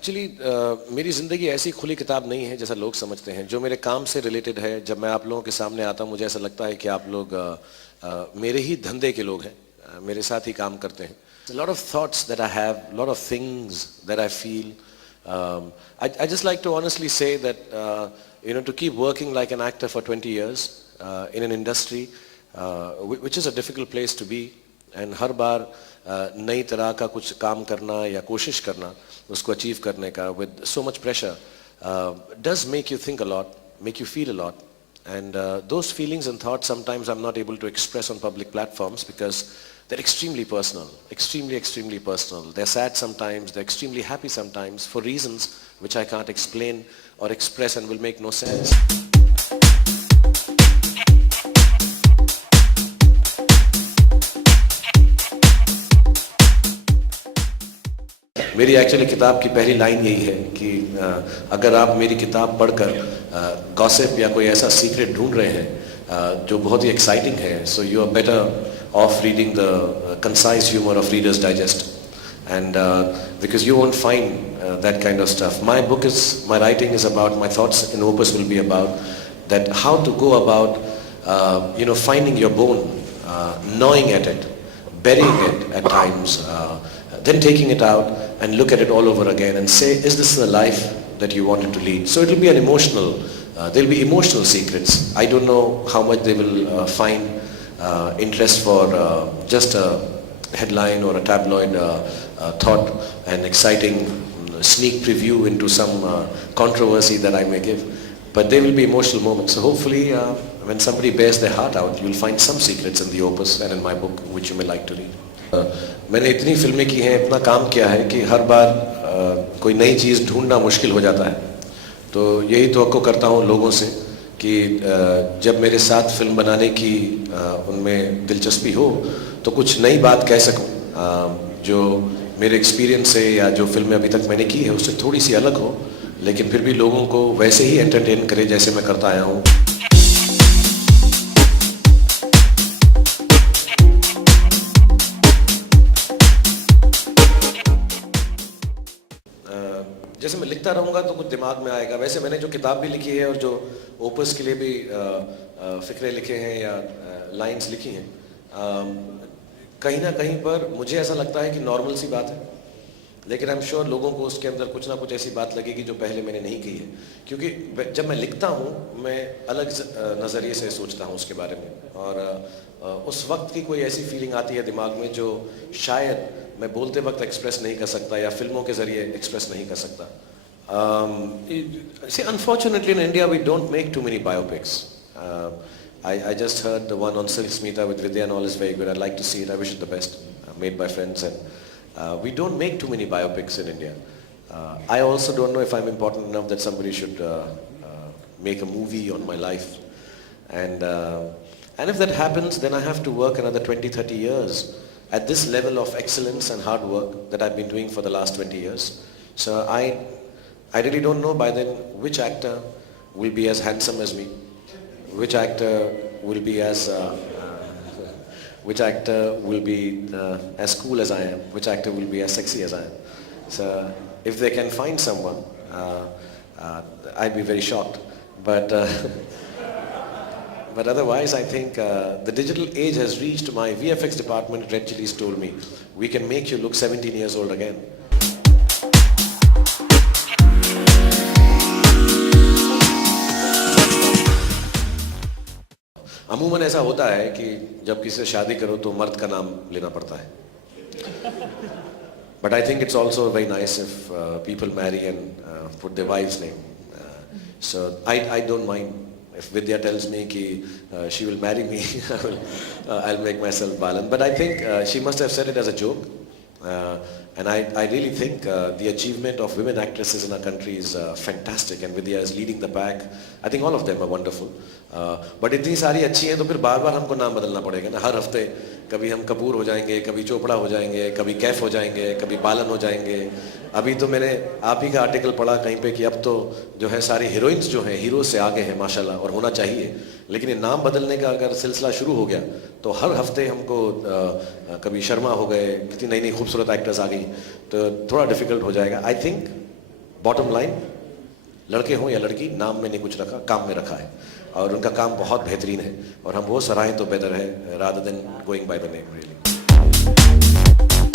Actually मेरी ज़िंदगी ऐसी खुली किताब नहीं है जैसा लोग समझते हैं। जो मेरे काम से रिलेटेड है, जब मैं आप लोगों के सामने आता हूँ मुझे ऐसा लगता है कि आप लोग मेरे ही धंधे के लोग हैं, मेरे साथ ही काम करते हैं। Lot of thoughts that I have, lot of things that I feel. I just like to honestly say that to keep working like an actor for 20 years in an industry which is a difficult place to be, and हर बार नई तरह का कुछ काम करना या कोशिश करना उसको अचीव करने का with so much pressure does make you think a lot, make you feel a lot, and those feelings and thoughts sometimes I'm not able to express on public platforms because they're extremely personal, extremely personal. They're sad sometimes, they're extremely happy sometimes for reasons which I can't explain or express and will make no sense. मेरी actually किताब की पहली line यही है कि अगर आप मेरी किताब पढ़कर गॉसिप या कोई ऐसा सीक्रेट ढूंढ रहे हैं जो बहुत ही एक्साइटिंग है, so you are better off reading the concise humour of Reader's Digest, and because you won't find that kind of stuff. My writing is about, my thoughts in Opus will be about that how to go about finding your bone, gnawing at it, burying it at times, then taking it out and look at it all over again and say, is this the life that you wanted to lead? So it will be an emotional, there will be emotional secrets. I don't know how much they will find interest for just a headline or a tabloid thought, an exciting sneak preview into some controversy that I may give, but they will be emotional moments. So hopefully when somebody bears their heart out, you will find some secrets in the opus and in my book which you may like to read. मैंने इतनी फिल्में की हैं, इतना काम किया है कि हर बार कोई नई चीज़ ढूंढना मुश्किल हो जाता है। तो यही तवक्को करता हूँ लोगों से कि जब मेरे साथ फिल्म बनाने की उनमें दिलचस्पी हो तो कुछ नई बात कह सकूं जो मेरे एक्सपीरियंस से या जो फिल्में अभी तक मैंने की है उससे थोड़ी सी अलग हो, लेकिन फिर भी लोगों को वैसे ही एंटरटेन करे जैसे मैं करता आया हूँ। जैसे मैं लिखता रहूँगा तो कुछ दिमाग में आएगा। वैसे मैंने जो किताब भी लिखी है और जो ओपस के लिए भी फ़िक्रे लिखे हैं या लाइंस लिखी हैं, कहीं ना कहीं पर मुझे ऐसा लगता है कि नॉर्मल सी बात है, लेकिन आई एम श्योर लोगों को उसके अंदर कुछ ना कुछ ऐसी बात लगेगी जो पहले मैंने नहीं की है, क्योंकि जब मैं लिखता हूँ मैं अलग नज़रिए से सोचता हूँ उसके बारे में, और उस वक्त की कोई ऐसी फीलिंग आती है दिमाग में जो शायद मैं बोलते वक्त एक्सप्रेस नहीं कर सकता या फिल्मों के ज़रिए एक्सप्रेस नहीं कर सकता। See, unfortunately in India we don't make too many biopics. I just heard the one on Silk Smita with Vidya and all is very good. I'd like to see it. I wish it the best. Made by friends, and we don't make too many biopics in India. I also don't know if I'm important enough that somebody should make a movie on my life. And if that happens, then I have to work another 20-30 years at this level of excellence and hard work that I've been doing for the last 20 years. So I really don't know by then which actor will be as handsome as me, which actor will be as as cool as I am, which actor will be as sexy as I am. So if they can find someone, I'd be very shocked. But but otherwise, I think the digital age has reached. My VFX department, Red Chillies, told me we can make you look 17 years old again. अमूमन ऐसा होता है कि जब किसी से शादी करो तो मर्द का नाम लेना पड़ता है, but I think it's also very nice if people marry and put their wife's name. So I don't mind if Vidya tells me कि she will marry me. I'll make myself Balan. But I think she must have said it as a joke. And I really think the achievement of women actresses in our country is fantastic, and Vidya is leading the pack. I think all of them are wonderful. But इतनी सारी अच्छी हैं तो फिर बार बार हमको नाम बदलना पड़ेगा ना। हर हफ्ते कभी हम कपूर हो जाएंगे, कभी चोपड़ा हो जाएंगे, कभी कैफ हो जाएंगे, कभी बालन हो जाएंगे। अभी तो मैंने आप ही का आर्टिकल पढ़ा कहीं पे कि अब तो जो है सारी हीरोइंस जो हैं हीरो से आगे हैं माशाल्लाह, और होना चाहिए। लेकिन ये नाम बदलने का अगर सिलसिला शुरू हो गया तो हर हफ्ते हमको कभी शर्मा हो गए, कितनी नई नई खूबसूरत एक्टर्स आ गई, तो थोड़ा डिफिकल्ट हो जाएगा। आई थिंक बॉटम लाइन, लड़के हों या लड़की, नाम में नहीं कुछ रखा, काम में रखा है, और उनका काम बहुत बेहतरीन है और हम वो सराहें तो बेहतर है, rather than going by the name really.